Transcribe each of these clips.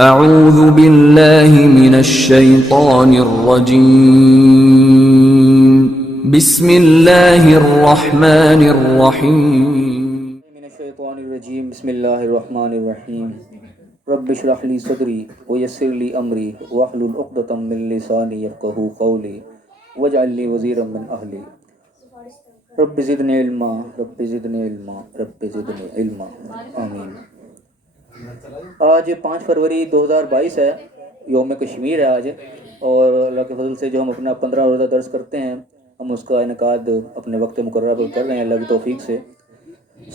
اعوذ باللہ من الشیطان الرجیم بسم اللہ الرحمن الرحیم من الشیطان الرجیم بسم اللہ الرحمن الرحیم رب اشرح لی صدری ویسر لی امری واحلل عقدۃ من لسانی یفقہوا قولی واجعل لی وزیرا من اہلی رب زدنی علما رب زدنی علما رب زدنی علما آمین۔ آج 5 فروری 2022 ہے، یوم کشمیر ہے آج، اور اللہ کے فضل سے جو ہم اپنا 15 روزہ درس کرتے ہیں، ہم اس کا انعقاد اپنے وقت مقررہ پر کر رہے ہیں اللہ کی توفیق سے۔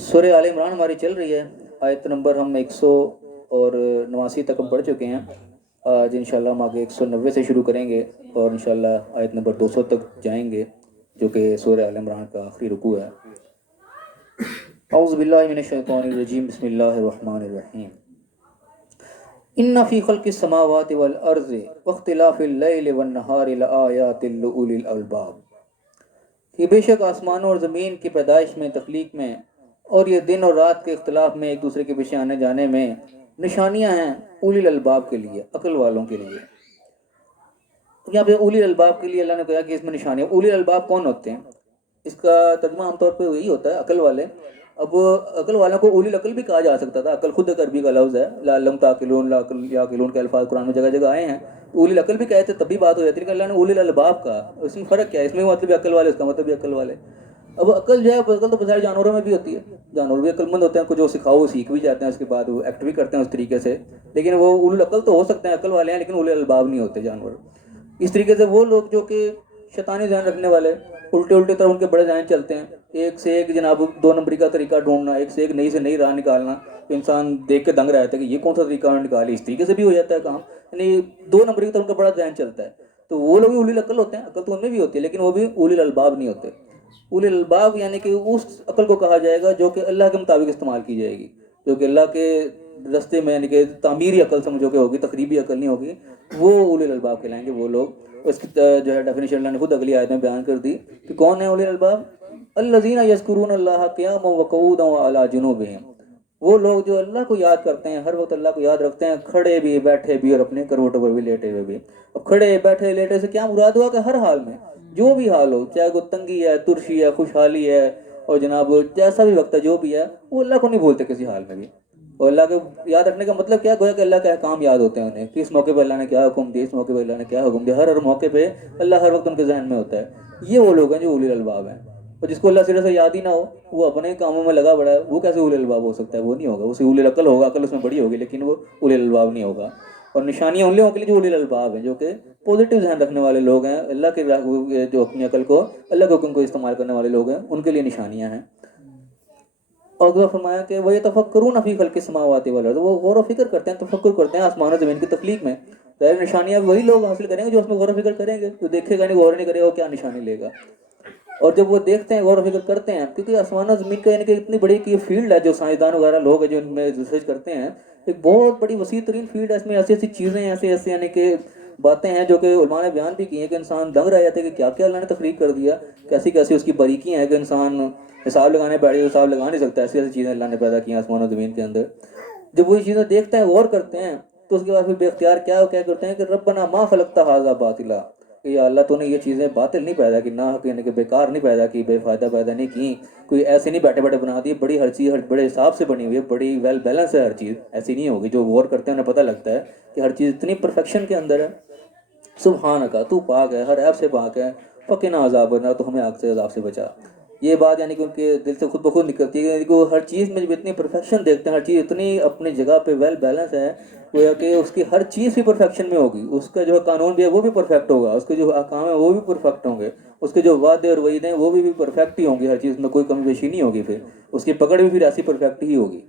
سورہ آل عمران ہماری چل رہی ہے، آیت نمبر ہم 189 تک ہم پڑھ چکے ہیں۔ آج انشاءاللہ ہم آگے 190 سے شروع کریں گے اور انشاءاللہ آیت نمبر 200 تک جائیں گے، جو کہ سورہ آل عمران کا آخری رکوع ہے۔ اعوذ باللہ من الشیطان الرجیم بسم اللہ الرحمن الرحیم۔ ان فی خلق السماوات والارض واختلاف اللیل والنہار لآیات لأولی الالباب، کہ بے شک آسمانوں اور زمین کی پیدائش میں، تخلیق میں، اور یہ دن اور رات کے اختلاف میں، ایک دوسرے کے پیچھے آنے جانے میں نشانیاں ہیں اولی الالباب کے لیے، عقل والوں کے لیے۔ یہاں پہ اولی الالباب کے لیے اللہ نے کہا کہ اس میں نشانیاں۔ اولی الالباب کون ہوتے ہیں؟ اس کا ترجمہ عام طور پہ وہی ہوتا ہے، عقل والے۔ اب عقل والوں کو اولی العقل بھی کہا جا سکتا تھا، عقل خود ایک عربی کا لفظ ہے، لعلکم تعقلون، یعقلون کے الفاظ قرآن میں جگہ جگہ آئے ہیں، اولی العقل بھی کہتے تب بھی بات ہو جاتی ہے، لیکن اللہ نے اولی الالباب کہا۔ اس میں فرق کیا ہے؟ اس میں مطلب عقل والے، اس کا مطلب بھی عقل والے۔ اب عقل جو ہے، عقل تو بظاہر جانوروں میں بھی ہوتی ہے، جانور بھی عقل مند ہوتے ہیں، کو جو سکھاؤ وہ سیکھ بھی جاتے ہیں، اس کے بعد وہ ایکٹ بھی کرتے ہیں اس طریقے سے، لیکن وہ اولی العقل تو ہو سکتے ہیں، عقل والے ہیں، لیکن اولی الالباب نہیں ہوتے جانور۔ اس طریقے سے وہ لوگ جو کہ شیطانی ذہن رکھنے والے، الٹے طرح ان کے بڑے ذہن چلتے ہیں، ایک سے ایک جناب 2 نمبری کا طریقہ ڈھونڈنا، ایک سے ایک نئی سے نئی راہ نکالنا، تو انسان دیکھ کے دنگ رہتا ہے کہ یہ کون سا طریقہ نکالی، اس طریقے سے بھی ہو جاتا ہے کام، یعنی 2 نمبری کی طرح ان کا بڑا ذہن چلتا ہے۔ تو وہ لوگ بھی اولی العقل ہوتے ہیں، عقل تو ان میں بھی ہوتی ہے، لیکن وہ بھی اولی الالباب نہیں ہوتے۔ اولی الالباب یعنی کہ اس عقل کو کہا جائے گا جو کہ اللہ کے مطابق استعمال کی جائے گی، جو کہ اللہ کے رستے میں، یعنی کہ تعمیری عقل سمجھو کہ ہوگی، تقریبی عقل نہیں ہوگی، وہ اولی الالباب کہلائیں گے وہ لوگ۔ اس کی جو ہے ڈیفینیشن اللہ نے خود اگلی آیت میں بیان کر دی کہ کون ہے اولی الالباب؟ الذین یذکرون اللہ قیاما وقعودا وعلی جنوبہم، وہ لوگ جو اللہ کو یاد کرتے ہیں، ہر وقت اللہ کو یاد رکھتے ہیں، کھڑے بھی، بیٹھے بھی، اور اپنے کروٹوں پر بھی، لیٹے ہوئے بھی۔ اب کھڑے بیٹھے لیٹے سے کیا مراد ہوا؟ کہ ہر حال میں، جو بھی حال ہو، چاہے کوئی تنگی ہے، ترشی ہے، خوشحالی ہے، اور جناب جیسا بھی وقت ہے، جو بھی ہے، وہ اللہ کو نہیں بھولتے کسی حال میں بھی۔ اور اللہ کو یاد رکھنے کا مطلب کیا؟ گویا کہ اللہ کے احکام یاد ہوتے ہیں انہیں، کہ اس موقع پہ اللہ نے کیا حکم دیا، اس موقع پہ اللہ نے کیا حکم دیا، ہر موقع پہ اللہ ہر وقت ان کے ذہن میں ہوتا ہے۔ یہ وہ لوگ ہیں جو اولی الالباب ہیں۔ اور جس کو اللہ سرے سے یاد ہی نہ ہو، وہ اپنے کاموں میں لگا بڑا ہے، وہ کیسے اولی الالباب ہو سکتا ہے؟ وہ نہیں ہوگا، اسے اولی العقل ہوگا، عقل اس میں بڑی ہوگی، لیکن وہ اولی الالباب نہیں ہوگا۔ اور نشانیاں ان لوگوں کے لیے جو اولی الالباب ہیں، جو کہ پازیٹیو ذہن رکھنے والے لوگ ہیں، اللہ کے جو اپنی عقل کو، اللہ کے حکم کو استعمال کرنے والے لوگ ہیں، ان کے لیے نشانیاں ہیں۔ اور دوسرا فرمایا کہ وہ یتفکرون فی خلق السماوات والارض، وہ غور و فکر کرتے ہیں، تفکر کرتے ہیں آسمان و زمین کی تخلیق میں۔ ظاہر نشانیاں وہی لوگ حاصل کریں گے جو اس میں غور و فکر کریں گے، جو دیکھے گا نہیں، غور نہیں کرے گا، وہ کیا نشانی لے گا؟ اور جب وہ دیکھتے ہیں، غور و فکر کرتے ہیں، کیونکہ آسمان و زمین کا یعنی کہ اتنی بڑی کی فیلڈ ہے، جو سائنسدان وغیرہ لوگ ہیں جو ان میں ریسرچ کرتے ہیں، ایک بہت بڑی وسیع ترین فیلڈ ہے، اس میں ایسی ایسی چیزیں، ایسے یعنی کہ باتیں ہیں جو کہ علماء نے بیان بھی کی ہیں، کہ انسان دنگ رہ جاتے ہیں کہ کیا کیا اللہ نے تخلیق کر دیا، کیسی کیسی اس کی باریکیاں ہیں، کہ انسان حساب لگانے بیٹھے حساب لگا نہیں سکتا، ایسی ایسی چیزیں اللہ نے پیدا کی ہیں آسمان و زمین کے اندر۔ جب وہی چیزیں دیکھتے ہیں، غور کرتے ہیں، تو اس کے بعد پھر بے اختیار کیا کرتے ہیں کہ ربنا ما خلقت ھذا باطلا، کہ یا اللہ تو نے یہ چیزیں باطل نہیں پیدا کی، نہ یعنی کہ بیکار نہیں پیدا کی، بے فائدہ پیدا نہیں کی، کوئی ایسے نہیں بیٹھے بیٹھے بنا دی، بڑی ہر چیز بڑے حساب سے بنی ہوئی ہے، بڑی ویل بیلنس ہے ہر چیز، ایسی نہیں ہوگی۔ جو غور کرتے ہیں انہیں پتہ لگتا ہے کہ ہر چیز اتنی پرفیکشن کے اندر ہے۔ سبحانک، تو پاک ہے، ہر عیب سے پاک ہے، فقنا عذاب النار، تو ہمیں آگ سے عذاب سے بچا۔ یہ بات یعنی کہ ان کے دل سے خود بخود نکلتی ہے کہ وہ ہر چیز میں جب اتنی پرفیکشن دیکھتے ہیں، ہر چیز اتنی اپنی جگہ پہ ویل بیلنس ہے، گویا کہ اس کی ہر چیز بھی پرفیکشن میں ہوگی، اس کا جو قانون بھی ہے وہ بھی پرفیکٹ ہوگا، اس کے جو احکام ہیں وہ بھی پرفیکٹ ہوں گے، اس کے جو وعدے اور وعید ہیں وہ بھی پرفیکٹ ہی ہوں گی، ہر چیز میں کوئی کمی بیشی نہیں ہوگی، پھر اس کی پکڑ بھی پھر ایسی پرفیکٹ ہی ہوگی۔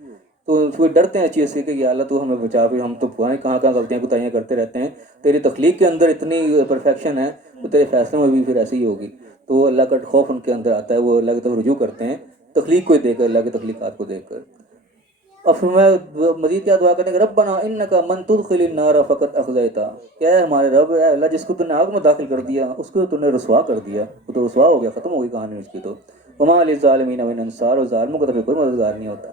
تو وہ ڈرتے ہیں اس چیز سے کہ یا اللہ تو ہمیں بچا، پھر ہم تو کہاں کہاں غلطیاں کوتاہیاں کرتے رہتے ہیں، تیری تخلیق کے اندر اتنی پرفیکشن ہے، تو تیرے فیصلوں میں بھی پھر ایسی ہی ہوگی۔ تو اللہ کا خوف ان کے اندر آتا ہے، وہ اللہ کی طرف رجوع کرتے ہیں، تخلیق کو دیکھ کر، اللہ کی تخلیقات کو دیکھ کر۔ اب میں مزید کیا دعا کرنے کہ ربنا انک من تدخل النار فقد اخزیتہ، کیا ہے ہمارے رب ہے اللہ، جس کو تو نے آگ میں داخل کر دیا اس کو تو نے رسوا کر دیا، وہ تو رسوا ہو گیا، ختم ہو گئی کہانی اس کی۔ تو وما للظالمین من انصار، اور ظالموں کو تو کوئی مددگار نہیں ہوتا۔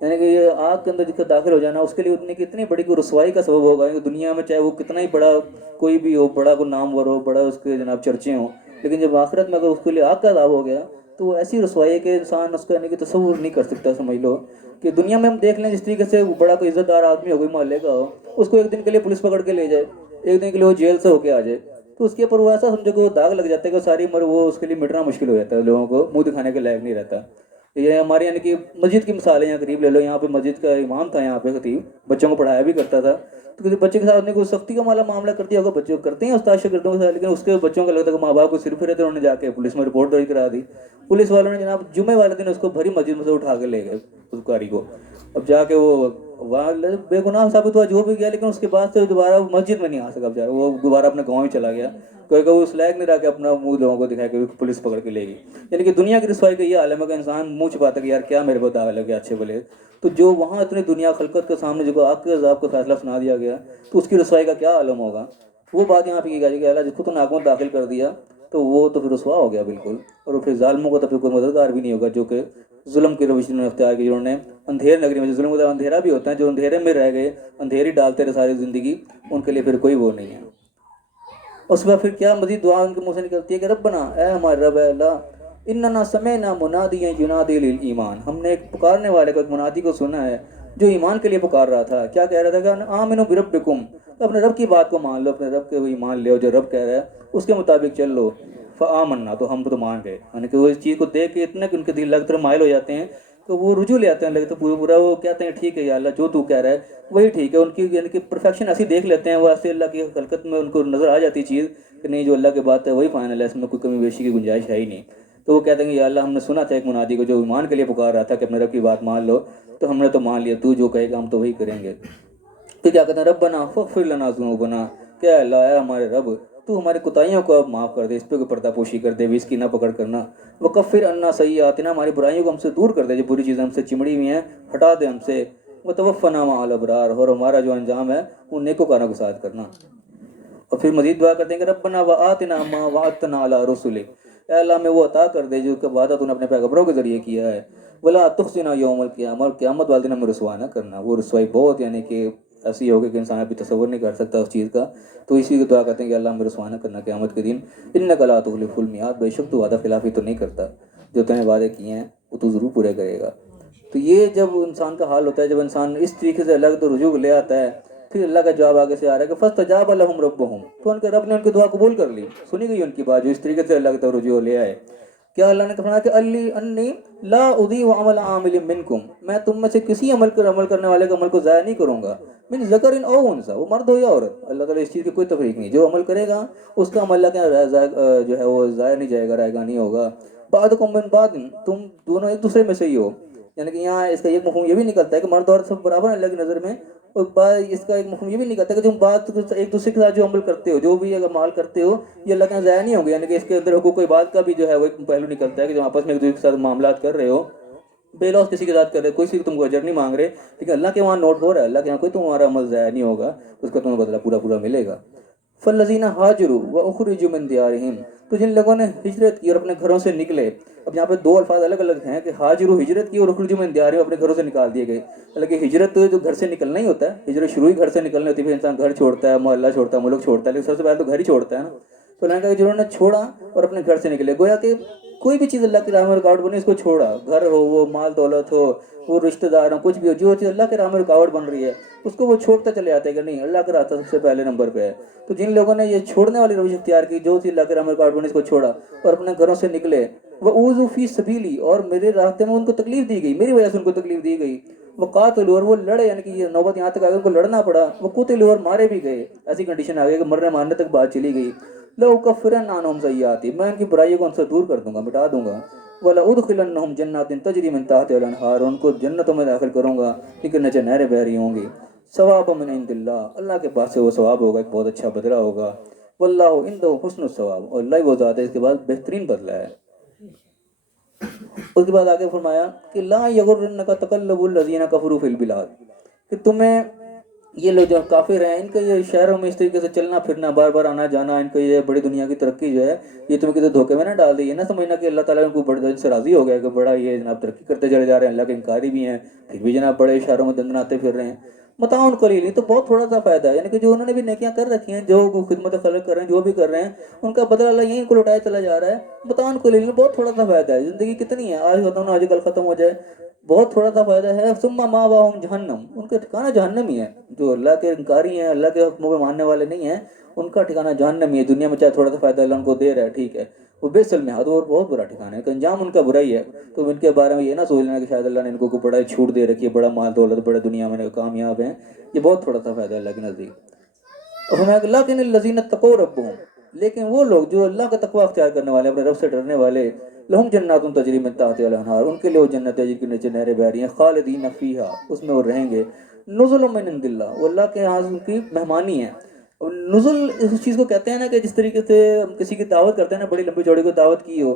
یعنی کہ یہ آگ کے اندر جس کا داخل ہو جانا اس کے لیے اتنی کتنی بڑی کوئی رسوائی کا سبب ہوگا کہ دنیا میں چاہے وہ کتنا ہی بڑا کوئی بھی ہو، بڑا کوئی نامور ہو، بڑا اس کے جناب چرچے ہوں، لیکن جب آخرت میں اگر اس کے لیے آگ کا عذاب ہو گیا تو وہ ایسی رسوائی ہے کہ انسان اس کا یعنی کہ تصور نہیں کر سکتا. سمجھ لو کہ دنیا میں ہم دیکھ لیں جس طریقے سے وہ بڑا کوئی عزت دار آدمی ہو، کوئی محلے کا ہو، اس کو ایک دن کے لیے پولیس پکڑ کے لے جائے، ایک دن کے لیے وہ جیل سے ہو کے آ جائے، تو اس کے اوپر وہ ایسا سمجھو کہ وہ داغ لگ جاتا ہے کہ ساری عمر وہ اس کے لیے مٹنا مشکل ہو جاتا ہے، لوگوں کو منہ دکھانے کے لائق نہیں رہتا. یہ ہمارے یعنی کہ مسجد کی مثال ہے، یہاں قریب لے لو، یہاں پہ مسجد کا امام تھا، یہاں پہ خطیب بچوں کو پڑھایا بھی کرتا تھا. تو کسی بچے کے ساتھ نے کوئی سختی کا معاملہ کر دیا ہوگا، بچے کرتے ہیں استاد شاگردوں کے ساتھ، لیکن اس کے بچوں کا لگتا ہے کہ ماں باپ کو صرف پھرے تھے، انہوں نے جا کے پولیس میں رپورٹ درج کرا دی. پولیس والوں نے جناب جمعے والے دن اس کو بھری مسجد میں سے اٹھا کے لے گئے اس قاری کو. اب جا کے وہ وہاں بے گناہ ثابت ہوا جو بھی گیا، لیکن اس کے بعد سے دوبارہ وہ مسجد میں نہیں آ سکا بیچارہ، وہ دوبارہ اپنے گاؤں ہی چلا گیا. کوئی کہ وہ اس لائق نہیں رہا کہ اپنا منہ لوگوں کو دکھائے کہ پولیس پکڑ کے لے گی. یعنی کہ دنیا کی رسوائی کا یہ عالم ہے کہ انسان منہ چھپاتا ہے کہ یار کیا میرے کو داغ لگ گیا اچھے بھلے. تو جو وہاں اتنی دنیا خلقت کے سامنے جو آگ کے عذاب کا فیصلہ سنا دیا گیا تو اس کی رسوائی کا کیا عالم ہوگا. وہ بات یہاں پہ کی گئی کہ اللہ جس کو تو ناک میں داخل کر دیا تو وہ تو پھر رسوا ہو گیا بالکل. اور پھر ظالموں کو تو پھر کوئی مددگار بھی نہیں ہوگا جو کہ ظلم کی روش نے اختیار کی، جنہوں نے اندھیر نگری میں، ظلم کا اندھیرا بھی ہوتا ہے، جو اندھیرے میں رہ گئے، اندھیری ڈالتے رہے ساری زندگی، ان کے لیے پھر کوئی وہ نہیں ہے. اس کے بعد پھر کیا مزید دعا ان کے منہ سے نکلتی ہے کہ ربنا، اے ہمارے رب، اے اللہ، اننا سمعنا منادیا ینادی للایمان، ہم نے ایک پکارنے والے کو، ایک منادی کو سنا ہے جو ایمان کے لیے پکار رہا تھا. کیا کہہ رہا تھا کہ آمنوا بربکم، اپنے رب کی بات کو مان لو، اپنے رب کے وہ ایمان لے، جو رب کہہ رہا ہے اس کے مطابق چل لو. فآمنا، تو ہم تو مان گئے. یعنی کہ وہ اس چیز کو دیکھ کے اتنے کہ ان کے دل لگ طرف مائل ہو جاتے ہیں تو وہ رجوع لے آتے ہیں، لگتا پورا پورا وہ کہتے ہیں ٹھیک ہے یا اللہ جو تو کہہ رہا ہے وہی ٹھیک ہے. ان کی یعنی کہ پرفیکشن ایسی دیکھ لیتے ہیں وہ، ایسے اللہ کی خلقت میں ان کو نظر آ جاتی چیز کہ نہیں جو اللہ کی بات ہے وہی فائنل ہے، اس میں کوئی کمی بیشی کی گنجائش ہے ہی نہیں. تو وہ کہتے ہیں کہ یا اللہ ہم نے سنا تھا ایک منادی کو جو ایمان کے لیے پکار رہا تھا کہ اپنے رب کی بات مان لو، تو ہم نے تو مان لیا، تو جو کہے گا ہم تو وہی کریں گے. تو کیا کہتے ہیں ربنا فاغفر لنا ذنوبنا، کہ اللہ اے ہمارے رب تو ہماری کوتاہیوں کو اب معاف کر دے، اس پہ کوئی پردہ پوشی کر دے، بھی اس کی نہ پکڑ کرنا. وکفر عنا سیئاتنا، ہماری برائیوں کو ہم سے دور کر دے، جو بری چیزیں ہم سے چمڑی ہوئی ہیں ہٹا دے ہم سے. وتوفنا مع الابرار، اور ہمارا جو انجام ہے وہ نیکوکاروں کے ساتھ کرنا. اور پھر مزید دعا کرتے ہیں کہ ربنا وآتنا ما وعدتنا علی رسلک، اے اللہ ہمیں وہ عطا کر دے جو کہ وعدہ تو نے اپنے پیغمبروں کے ذریعے کیا ہے. ولا تخزنا یوم القیامہ، اور قیامت والے دن ہمیں رسوا نہ کرنا. وہ رسوائی بہت یعنی کہ ایسی ہوگی کہ انسان ابھی تصور نہیں کر سکتا اس چیز کا. تو اسی کو دعا کرتے ہیں کہ اللہ ہمیں رسوا نہ کرنا قیامت کے دن. انک لا تخلف المیعاد، بے شک تو وعدہ خلافی تو نہیں کرتا، جو تمہیں وعدے کیے ہیں وہ تو ضرور پورے کرے گا. تو یہ جب انسان کا حال ہوتا ہے، جب انسان اس طریقے سے اللہ تو رجوع لے آتا ہے، پھر اللہ کا جواب آگے سے آ رہا ہے کہ فاستجاب لهم ربهم، تو ان کے رب نے ان کی دعا قبول کر لی، سنی گئی ان کی بات جو اس طریقے سے اللہ کی طرف رجوع لے آئے. کیا اللہ نے فرمایا کہ انی لا اضیع عمل عامل منکم، میں تم میں سے کسی عمل کرنے والے کے عمل کو ضائع نہیں کروں گا. من ذکر او انثى، وہ مرد ہو یا عورت، اللہ تعالیٰ اس چیز کی کوئی تفریق نہیں، جو عمل کرے گا اس کا عمل اللہ کے جو ہے وہ ضائع نہیں جائے گا، رائے گا نہیں ہوگا. بعضکم من بعض، تم دونوں ایک دوسرے میں سے ہی ہو. یعنی کہ یہاں اس کا ایک مفہوم یہ بھی نکلتا ہے کہ مرد اور سب برابر ہیں اللہ کی نظر میں. اور اس کا ایک مفہوم یہ بھی نکلتا ہے کہ تم بات ایک دوسرے کے ساتھ جو عمل کرتے ہو، جو بھی اگر مال کرتے ہو، یہ اللہ کے یہاں ضائع نہیں ہوں گے. یعنی کہ اس کے اندر حقوق عباد کا بھی جو ہے وہ ایک پہلو نکلتا ہے کہ جو آپس میں ایک دوسرے کے ساتھ معاملات کر رہے ہو، بے لوس کسی کے ساتھ کر رہے ہو، کوئی سی تم کو اجر نہیں مانگ رہے، لیکن اللہ کے وہاں نوٹ ہو رہا ہے، اللہ کے یہاں کوئی تمہارا عمل ضائع نہیں ہوگا، اس کا تمہیں بدلہ پورا پورا ملے گا. فالذین ہاجروا واخرجوا من دیارہم، تو جن لوگوں نے ہجرت کی اور اپنے گھروں سے نکلے. اب یہاں پہ دو الفاظ الگ الگ ہیں کہ ہاجروا ہجرت کی اور اخرجوا من دیارہم اپنے گھروں سے نکال دیے گئے. حالانکہ ہجرت جو گھر سے نکلنا ہی ہوتا ہے، ہجرت شروع ہی گھر سے نکلنے ہوتی ہے، پھر انسان گھر چھوڑتا ہے، محلہ چھوڑتا ہے، ملک چھوڑتا ہے، لیکن سب سے پہلے تو گھر ہی چھوڑتا ہے نا. تو اللہ نے کہا کہ جنہوں نے چھوڑا اور اپنے گھر سے نکلے، گویا کہ کوئی بھی چیز اللہ کی راہ میں رکاوٹ بنے اس کو چھوڑا. گھر ہو، وہ مال دولت ہو، وہ رشتہ دار ہو، کچھ بھی ہو، جو چیز اللہ کے راہ میں رکاوٹ بن رہی ہے اس کو وہ چھوڑتے چلے جاتے ہیں کہ نہیں اللہ کا راستہ سب سے پہلے نمبر پہ ہے. تو جن لوگوں نے یہ چھوڑنے والی روش اختیار کی، جو چیز اللہ کے راہ میں رکاوٹ بنے اس کو چھوڑا اور اپنے گھروں سے نکلے. وَأُوذُوا فِي سَبِيلِي، اور میرے راستے میں ان کو تکلیف دی گئی، میری وجہ سے ان کو تکلیف دی گئی. وَقَاتَلُوا، اور وہ لڑے، یعنی کہ یہ نوبت یہاں تک آ گئی ان کو لڑنا پڑا. وَقُتِلُوا، اور مارے بھی گئے، ایسی کنڈیشن آ گئی کہ مرنے مارنے تک بات چلی گئی. لَأُكَفِّرَنَّ عَنْهُمْ سَيِّئَاتِهِمْ، میں ان کی برائیوں کو ان سے دور کر دوں گا، مٹا دوں گا. وَلَأُدْخِلَنَّهُمْ جَنَّاتٍ تَجْرِي مِن تَحْتِهَا الْأَنْهَارُ، ان کو جنتوں میں داخل کروں گا جن کے نیچے نہریں بہ رہی ہوں گی. ثوابا من عند اللہ، اللہ کے پاس سے وہ ثواب ہوگا، ایک بہت اچھا بدلہ ہوگا. واللہ عنده حسن الثواب، اور اللہ وہ ذات ہے اس کے بعد بہترین بدلہ ہے. اس کے بعد آگے فرمایا کہ لا یغرنک تقلب الذین کفروا فی البلاد، کہ تمہیں یہ لوگ جو کافر ہیں، ان کا یہ شہروں میں اس طریقے سے چلنا پھرنا، بار بار آنا جانا، ان کا یہ بڑی دنیا کی ترقی جو ہے یہ تمہیں کسی دھوکے میں نہ ڈال دے. یہ نہ سمجھنا کہ اللہ تعالیٰ ان کو بڑے سے راضی ہو گیا کہ بڑا یہ جناب ترقی کرتے چلے جا رہے ہیں، اللہ کے انکاری بھی ہیں پھر بھی جناب بڑے شہروں میں دندناتے پھر رہے ہیں. متاع قلیل، تو بہت تھوڑا سا فائدہ ہے. یعنی کہ جو انہوں نے بھی نیکیاں کر رکھی ہیں، جو خدمت خلق کر رہے ہیں، جو بھی کر رہے ہیں، ان کا بدلہ اللہ یہیں ان کو لوٹایا چلا جا رہا ہے. متاع قلیل، بہت تھوڑا سا فائدہ ہے. زندگی کتنی ہے، آج ختم آج کل ختم ہو جائے، بہت تھوڑا سا فائدہ ہے. ثم مأواہم جہنم، ان کا ٹھکانہ جہنم ہی ہے. جو اللہ کے انکاری ہیں، اللہ کے حکموں پہ ماننے والے نہیں ہیں، ان کا ٹھکانہ جہنم ہی ہے. دنیا میں چاہے تھوڑا سا فائدہ اللہ ان کو دے رہا ہے، ٹھیک ہے، وہ بے سلم ہے، اور بہت برا ٹھکانہ ہے کہ انجام ان کا برا ہی ہے. تو ان کے بارے میں یہ نہ سوچ لینا کہ شاید اللہ نے ان کو کوئی بڑا چھوٹ دے رکھی ہے، بڑا مال دولت، بڑے دنیا میں کامیاب ہیں. یہ بہت تھوڑا سا فائدہ ہے اللہ کے نزدیک. اور فرمایا کہ لیکن الذین اتقوا ربہم، لیکن وہ لوگ جو اللہ کا تقوی اختیار کرنے والے، اپنے رب سے ڈرنے والے، لہم جنات تجری من تحتها الانہار، ان کے لیے وہ جنت ہے جن کے نیچے نہریں بہ رہی ہیں، خالدین فیہا، اس میں وہ رہیں گے. نزل من عند اللہ، وہ اللہ کے یہاں ان کی مہمانی ہے. نزل اس چیز کو کہتے ہیں نا کہ جس طریقے سے ہم کسی کی دعوت کرتے ہیں نا، بڑی لمبی چوڑی کو دعوت کی ہو،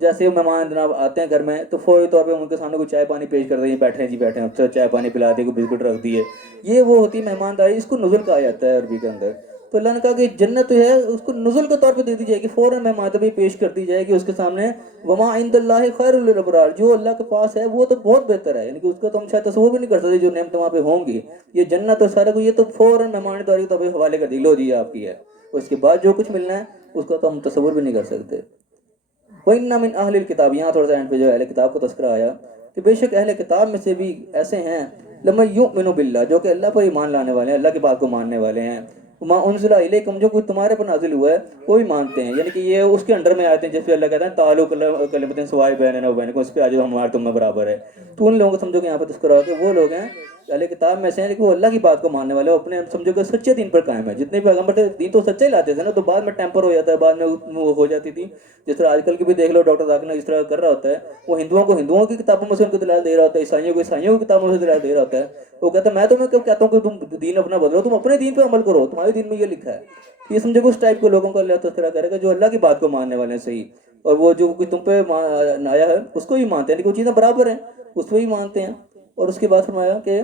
جیسے مہمان جناب آتے ہیں گھر میں تو فوری طور پہ ان کے سامنے کوئی چائے پانی پیش کر دیں، بیٹھے ہیں جی بیٹھے ہیں، اچھا چائے پانی پلا دی، کوئی بسکٹ رکھ دیے، یہ وہ ہوتی مہمانداری. اس کو نزل کہا جاتا ہے عربی کے اندر. تو اللہ نے کہا کہ جنت ہے اس کو نزل کے طور پہ دے دی جائے گی، فوراً مہمانداری پیش کر دی جائے گی اس کے سامنے. وما عند اللہ خیر للابرار، جو اللہ کے پاس ہے وہ تو بہت بہتر ہے. یعنی کہ اس کا تو ہم شاید تصور بھی نہیں کر سکتے جو نعمتیں وہاں پہ ہوں گی. یہ جنت اور سارے کو یہ تو فوراً مہمانداری کے طور پہ حوالے کر دی، لو جی آپ کی ہے. اس کے بعد جو کچھ ملنا ہے اس کا تو ہم تصور بھی نہیں کر سکتے. وَإِنَّ مِنْ أَهْلِ الْكِتَابِ، یہاں تھوڑا سا اینڈ پہ جو اہل کتاب کو تذکرہ آیا کہ بے شک اہل کتاب میں سے بھی ایسے ہیں، لَمَن يُؤْمِنُ بِاللَّهِ، جو کہ اللہ پر ایمان لانے والے ہیں، اللہ کی بات کو ماننے والے ہیں. وَمَا أُنزِلَ إِلَيْكُمْ، جو کچھ تمہارے پر نازل ہوا ہے وہ بھی مانتے ہیں. یعنی کہ یہ اس کے انڈر میں آتے ہیں جس پہ اللہ کہتا ہے تعالوا کلمۃ سواء بیننا وبینکم، اس پہ آ جاؤ ہمارے تم میں برابر ہے. تو ان لوگوں کو سمجھو کہ یہاں پہ تذکرہ ہو کہ وہ لوگ ہیں اہل کتاب میں سے ہیں کہ وہ اللہ کی بات کو ماننے والے، اپنے سمجھو کہ سچے دین پر قائم ہے. جتنے پیغمبر تھے دین تو سچے لاتے تھے نا، تو بعد میں ٹیمپر ہو جاتا ہے، بعد میں وہ ہو جاتی تھی. جس طرح آج کل کی بھی دیکھ لو، ڈاکٹر ذاکر نے جس طرح کر رہا ہوتا ہے، وہ ہندوؤں کو ہندوؤں کی کتابوں میں سے ان کو دلال دے رہا ہوتا ہے، عیسائیوں کو عیسائیوں کی کتابوں میں سے دلال دے رہا ہوتا ہے. وہ کہتا ہے میں تمہیں کب کہتا ہوں کہ تم دین اپنا بدلو، تم اپنے دین پہ عمل کرو، تمہارے دین میں یہ لکھا ہے. یہ سمجھو کہ اس ٹائپ کے لوگوں کو اللہ تذکرہ کرے گا جو اللہ کی بات کو ماننے والے ہیں صحیح، اور وہ جو تم پہ آیا ہے اس کو ہی مانتے ہیں، لیکن وہ چیزیں برابر ہیں اس کو ہی مانتے ہیں. اور اس کے بعد فرمایا کہ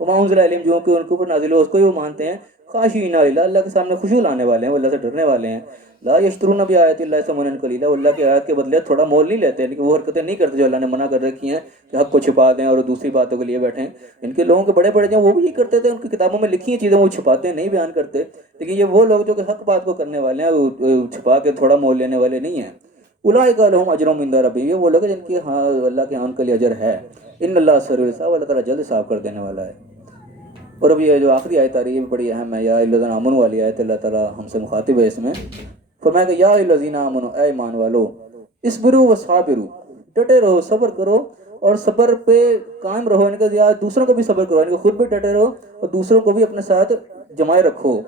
وما انزل الیہم، جو کہ ان کے اوپر نازل ہو اس کو ہی وہ مانتے ہیں. خاشعین للہ، اللہ کے سامنے خشوع لانے والے ہیں، وہ اللہ سے ڈرنے والے ہیں. لا یشترون بآیات اللہ ثمنا قلیلا، وہ اللہ کی آیات کے بدلے تھوڑا مول نہیں لیتے، لیکن وہ حرکتیں نہیں کرتے جو اللہ نے منع کر رکھی ہیں کہ حق کو چھپا دیں اور دوسری باتوں کے لیے بیٹھیں. ان کے لوگوں کے بڑے بڑے جو وہ بھی یہ کرتے تھے، ان کی کتابوں میں لکھی ہیں چیزیں وہ چھپاتے ہیں، نہیں بیان کرتے. لیکن یہ وہ لوگ جو کہ حق بات کو کرنے والے ہیں، وہ چھپا کے تھوڑا مول لینے والے نہیں ہیں. اولئک لہم اجر عند ربہم، یہ وہ لوگ ہیں جن کے ہاں اللہ کے ہاں ان کے لیے اجر ہے. ان اللہ سریع الحساب، اللہ تعالیٰ جلد حساب کر دینے والا ہے. اور اب یہ جو آخری آیت آ رہی ہے یہ بھی بڑی اہم ہے، یا الذین آمنوا والی آیت، اللہ تعالیٰ ہم سے مخاطب ہے اس میں. فرمایا کہ یا الذین آمنوا، اے ایمان والو، اصبروا وصابروا، ڈٹے رہو صبر کرو اور صبر پہ قائم رہو. یعنی کہ یا دوسروں کو بھی صبر کرو، یعنی کہ خود بھی ڈٹے رہو اور دوسروں کو بھی اپنے ساتھ جمائے رکھو.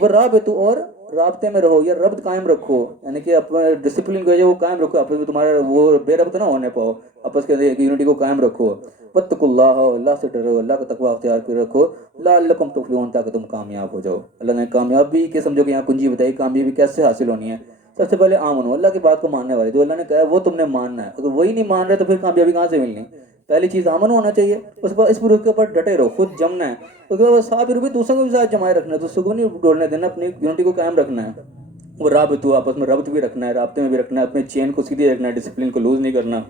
ورابطوا، اور رابطے میں رہو یا ربط قائم رکھو، یعنی کہ اپنے ڈسپلن کو جو وہ قائم رکھو، آپس میں تمہارا وہ بے ربط نہ ہونے پاؤ، آپس کے یونٹی کو قائم رکھو. واتقوا اللہ، اللہ سے ڈرو، اللہ کا تقوی اختیار کر رکھو. لعلکم تفلحون، تاکہ تم کامیاب ہو جاؤ. اللہ نے کامیابی کے سمجھو کہ یہاں کنجی بتائی، کامیابی کیسے حاصل ہونی ہے. سب سے پہلے آمنو، اللہ کی بات کو ماننے والے، جو اللہ نے کہا ہے وہ تم نے ماننا ہے. اگر وہی نہیں مان رہے تو پھر کامیابی کہاں سے ملنی. پہلی چیز آمن ہونا چاہیے، اس کے بعد اس پر کے اوپر ڈٹے رہو، خود جمنا ہے. اس کے بعد صابر بھی، دوسروں کو بھی ساتھ جمائے رکھنا ہے، دوسروں کو نہیں ڈولنے دینا، اپنی یونٹی کو قائم رکھنا ہے. وہ رابط، آپس میں ربط بھی رکھنا ہے، رابطے میں بھی رکھنا ہے، اپنے چین کو سیدھی رکھنا ہے، ڈسپلن کو لوز نہیں کرنا.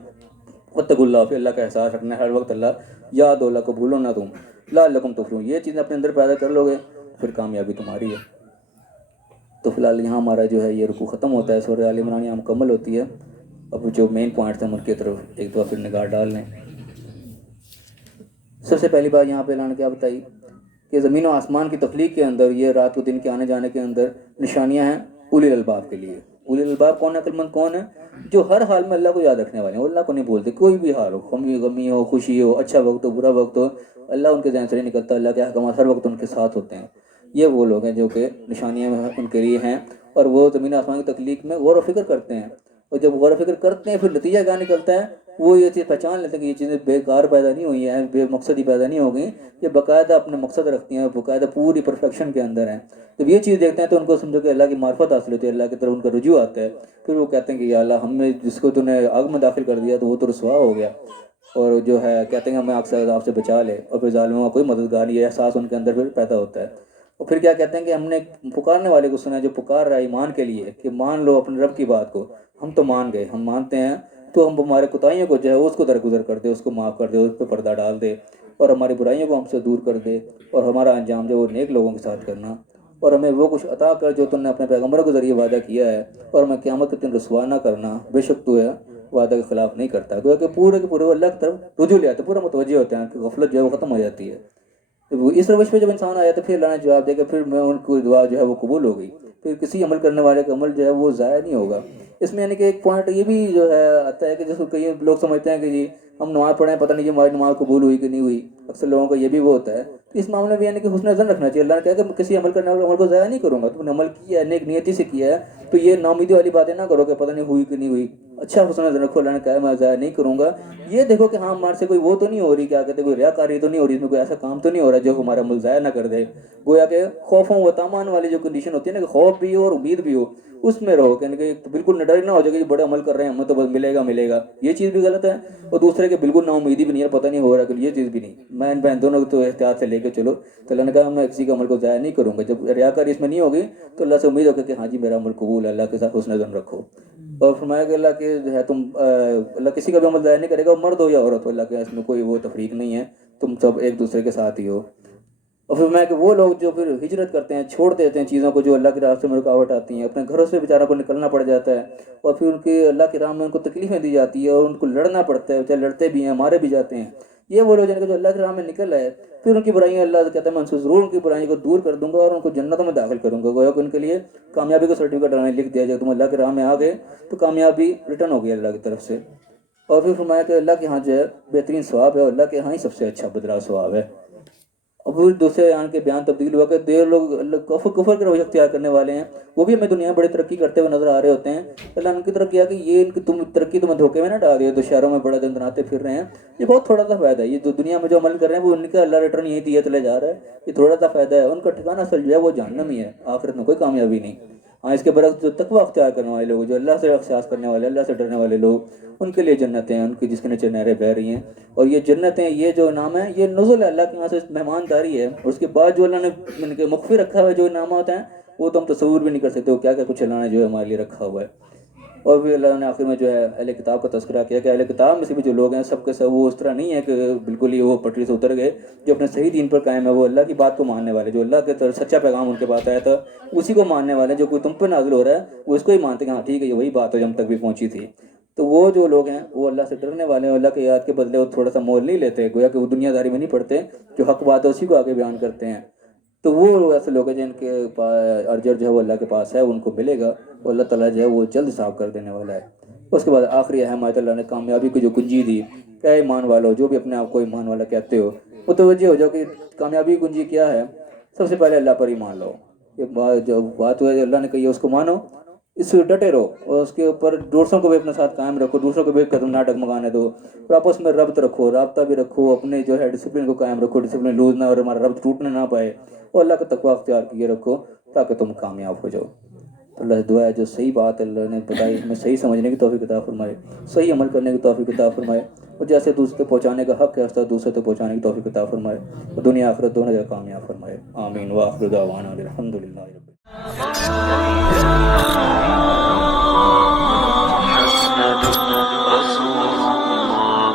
واتقوا اللہ، پھر اللہ کا احساس رکھنا ہے ہر وقت، اللہ یاد ہو، اللہ کو بھولو نہ تم. لعلکم تفلحون، یہ چیزیں اپنے اندر پیدا کر لو گے پھر کامیابی تمہاری ہے. تو فی الحال یہاں ہمارا جو ہے یہ رکوع ختم ہوتا ہے، سورہ آل عمران یہاں مکمل ہوتی ہے. اب جو مین پوائنٹس ہیں ان کی طرف ایک دفعہ پھر نگاہ ڈال لیں. سب سے پہلی بات یہاں پہ اعلان کیا بتائی کہ زمین و آسمان کی تخلیق کے اندر، یہ رات و دن کے آنے جانے کے اندر نشانیاں ہیں اولی الالباب کے لیے. اولی الالباب کون ہے؟ عقل مند کون ہے؟ جو ہر حال میں اللہ کو یاد رکھنے والے ہیں، وہ اللہ کو نہیں بولتے. کوئی بھی حال ہو، غمی ہو، خوشی ہو، اچھا وقت ہو، برا وقت ہو، اللہ ان کے ذہن سے نہیں نکلتا. اللہ کے احکامات ہر وقت ان کے ساتھ ہوتے ہیں. یہ وہ لوگ ہیں جو کہ نشانیاں ان کے لیے ہیں، اور وہ زمین آسمان کی تخلیق میں غور و فکر کرتے ہیں. اور جب غور و فکر کرتے ہیں پھر نتیجہ کیا نکلتا ہے، وہ یہ چیز پہچان لیتے ہیں کہ یہ چیزیں بیکار پیدا نہیں ہوئی ہیں، بے مقصدی پیدا نہیں ہو گئی، یہ باقاعدہ اپنے مقصد رکھتی ہیں، باقاعدہ پوری پرفیکشن کے اندر ہیں. جب یہ چیز دیکھتے ہیں تو ان کو سمجھو کہ اللہ کی معرفت حاصل ہوتی ہے، اللہ کی طرف ان کا رجوع آتا ہے. پھر وہ کہتے ہیں کہ یا اللہ، ہم نے جس کو تو نے آگ میں داخل کر دیا تو وہ تو رسوا ہو گیا. اور جو ہے کہتے ہیں ہمیں آگ سے عذاب سے بچا لے، اور پھر ظالموں کا کوئی مددگار نہیں، یہ احساس ان کے اندر پھر پیدا ہوتا ہے۔ اور پھر کیا کہتے ہیں کہ ہم نے پکارنے والے کو سنا جو پکار رہا ہے ایمان کے لیے کہ مان لو اپنے رب کی بات کو، ہم تو مان گئے، ہم مانتے ہیں، تو ہم ہمارے کوتاہیوں کو جو ہے اس کو درگزر کر دے، اس کو معاف کر دے، اس پہ پردہ ڈال دے، اور ہماری برائیوں کو ہم سے دور کر دے، اور ہمارا انجام جو وہ نیک لوگوں کے ساتھ کرنا، اور ہمیں وہ کچھ عطا کر جو تم نے اپنے پیغمبروں کے ذریعے وعدہ کیا ہے، اور ہمیں قیامت کے دن رسوا نہ کرنا، بے شک تو ہے وعدہ کے خلاف نہیں کرتا۔ گویا کہ پورے کے پورے وہ اللہ کی طرف رجوع لے آتے ہیں، پورا متوجہ ہوتے ہیں کہ غفلت جو ہے وہ ختم ہو جاتی ہے۔ تو اس روش پہ جب انسان آیا تو پھر اللہ نے جواب دے کہ پھر میں ان کو دعا جو ہے وہ قبول ہو گئی، پھر کسی عمل کرنے والے کا عمل جو ہے وہ ضائع نہیں ہوگا۔ اس میں یعنی کہ ایک پوائنٹ یہ بھی جو ہے آتا ہے کہ جس کو کئی لوگ سمجھتے ہیں کہ جی ہم نماز پڑھیں، پتہ نہیں جی ہماری نماز قبول ہوئی کہ نہیں ہوئی، اکثر لوگوں کا یہ بھی وہ ہوتا ہے۔ تو اس معاملے میں یعنی کہ حسن ظن رکھنا چاہیے۔ اللہ نے کہا کہ کسی عمل کرنے والے عمل کو ضائع نہیں کروں گا، تم نے عمل کیا ہے نیک نیتی سے کیا ہے تو یہ ناامیدی والی باتیں نہ کرو کہ پتہ نہیں ہوئی کہ نہیں ہوئی، اچھا حسن ظن رکھو، اللہ نے کہا میں ضائع نہیں کروں گا۔ یہ دیکھو کہ ہاں ہمارے سے کوئی وہ تو نہیں ہو رہی، کیا کہتے کوئی ریاکاری تو نہیں ہو رہی، اس میں کوئی ایسا کام تو نہیں ہو رہا جو ہمارا عمل ضائع نہ کر دے۔ گویا کہ خوفوں و تامان والی جو کنڈیشن ہوتی ہے نا کہ خوف بھی ہو اور امید بھی ہو، اس میں رہو کہ بالکل نڈر نہ ہو جائے کہ بڑے عمل کر رہے ہیں ہمیں تو بس ملے گا ملے گا، یہ چیز بھی غلط ہے، اور دوسرے کے بالکل نا امیدی بھی نہیں ہے، پتہ نہیں ہو رہا کہ یہ چیز بھی نہیں، میں ان بہن دونوں کو تو احتیاط سے لے کے چلو۔ تو اللہ نے کہا میں کسی کا عمل کو ضائع نہیں کروں گا، جب ریاکاری اس میں نہیں ہوگی تو اللہ سے امید ہوگی کہ ہاں جی میرا عمل قبول ہے، اللہ کے ساتھ حسن ظن رکھو۔ اور فرمایا کہ اللہ کے جو ہے تم اللہ کسی کا بھی عمل ضائع نہیں کرے گا، مرد ہو یا عورت ہو، اللہ کے اس میں کوئی وہ تفریق نہیں ہے، تم سب ایک دوسرے کے ساتھ ہی ہو۔ اور پھر میں کہ وہ لوگ جو پھر ہجرت کرتے ہیں، چھوڑ دیتے ہیں چیزوں کو جو اللہ کے راستے میں رکاوٹ آتی ہیں، اپنے گھروں سے بیچاروں کو نکلنا پڑ جاتا ہے، اور پھر ان کی اللہ کی راہ میں ان کو تکلیفیں دی جاتی ہے اور ان کو لڑنا پڑتا ہے، چاہے لڑتے بھی ہیں مارے بھی جاتے ہیں۔ یہ وہ لوگ جن کو جو اللہ کی راہ میں نکل آئے، پھر ان کی برائیاں اللہ کہتا ہے میں ان سے ضرور ان کی برائیوں کو دور کر دوں گا اور ان کو جنتوں میں داخل کروں گا۔ گویا کہ ان کے لیے کامیابی کا سرٹیفکیٹ لکھ دیا جائے، تم اللہ کی راہ میں آ گئے تو کامیابی ریٹرن ہو گئی اللہ کی طرف سے۔ اور پھر فرمایا کہ اللہ کے ہاں جو ہے بہترین ثواب ہے، اور اللہ کے ہاں ہی سب سے اچھا بدلہ ثواب ہے۔ اور پھر دوسرے آن کے بیان تبدیل ہوا کہ دیر لوگ کفر کے رویہ اختیار کرنے والے ہیں، وہ بھی ہمیں دنیا میں بڑی ترقی کرتے ہوئے نظر آ رہے ہوتے ہیں۔ اللہ نے ان کی طرف کیا کہ یہ ان کی تم ترقی تمہیں دھوکے میں نہ ڈال دیا، تو شہروں میں بڑا دن دناتے پھر رہے ہیں، یہ بہت تھوڑا سا فائدہ ہے، یہ جو دنیا میں جو عمل کر رہے ہیں وہ ان کا اللہ ریٹرن یہی دیا چلے جا رہا ہے، یہ تھوڑا سا فائدہ ہے، ان کا ٹھکانہ اصل جو ہے وہ جہنم ہی ہے، آخرت میں کوئی کامیابی نہیں۔ ہاں اس کے برعکس جو تقویٰ اختیار کرنے والے لوگ، جو اللہ سے احساس کرنے والے، اللہ سے ڈرنے والے لوگ، ان کے لیے جنتیں ہیں، ان کی جس کے نیچے نہریں بہہ رہی ہیں۔ اور یہ جنتیں، یہ جو نام ہے یہ نزل ہے اللہ کے یہاں سے، مہمانداری ہے، اور اس کے بعد جو اللہ نے ان کے مخفی رکھا ہوا ہے جو انعامات ہیں وہ تو ہم تصور بھی نہیں کر سکتے، وہ کیا کیا کچھ اللہ نے جو ہے ہمارے لیے رکھا ہوا ہے۔ اور پھر اللہ نے آخر میں جو ہے اہل کتاب کا تذکرہ کیا کہ اہل کتاب میں سے بھی جو لوگ ہیں سب کے سب وہ اس طرح نہیں ہے کہ بالکل ہی وہ پٹری سے اتر گئے، جو اپنے صحیح دین پر قائم ہے، وہ اللہ کی بات کو ماننے والے، جو اللہ کے طرف سچا پیغام ان کے پاس آیا تھا اسی کو ماننے والے، جو کوئی تم پہ نازل ہو رہا ہے وہ اس کو ہی مانتے کہ ہاں ٹھیک ہے یہ وہی بات ہے جو ہم تک بھی پہنچی تھی۔ تو وہ جو لوگ ہیں وہ اللہ سے ڈرنے والے ہیں، اللہ کے یاد کے بدلے وہ تھوڑا سا مول نہیں لیتے، گویا کہ وہ دنیا داری میں نہیں پڑتے، جو حق بات ہے اسی کو آگے بیان کرتے ہیں۔ تو وہ ایسے لوگ ہیں جن کے ارجر جو ہے وہ اللہ کے پاس ہے، ان کو ملے گا، اور اللہ تعالیٰ جو ہے وہ جلد صاف کر دینے والا ہے۔ اس کے بعد آخری اہم آیت اللہ نے کامیابی کی جو کنجی دی کہ اے ایمان والو، جو بھی اپنے آپ کو ایمان والا کہتے ہو متوجہ ہو جاؤ کہ کامیابی کی کنجی کیا ہے۔ سب سے پہلے اللہ پر ایمان لاؤ، یہ جو بات ہے اللہ نے کہی ہے اس کو مانو، اس سے ڈٹے رہو، اور اس کے اوپر دوسروں کو بھی اپنے ساتھ قائم رکھو، دوسروں کو بھی قدم نہ ڈگمگانے دو، اور آپس میں ربط رکھو، رابطہ بھی رکھو، اپنے جو ہے ڈسپلن کو قائم رکھو، ڈسپلن لوز نہ اور ہمارا ربط ٹوٹنے نہ پائے، اور اللہ کا تقویٰ اختیار کیے رکھو تاکہ تم کامیاب ہو جاؤ۔ اللہ سے دعا ہے جو صحیح بات اللہ نے بتائی ہمیں صحیح سمجھنے کی توفیق عطا فرمائے، صحیح عمل کرنے کی توفیق عطا فرمائے، اور جیسے دوسرے تک پہنچانے کا حق ہے اس طرح دوسرے تک پہنچانے کی توفیق عطا فرمائے، اور دنیا آخرت دونوں جگہ کامیاب فرمائے۔ آمین۔ وآخر دعوانا الحمدللہ رب العالمین۔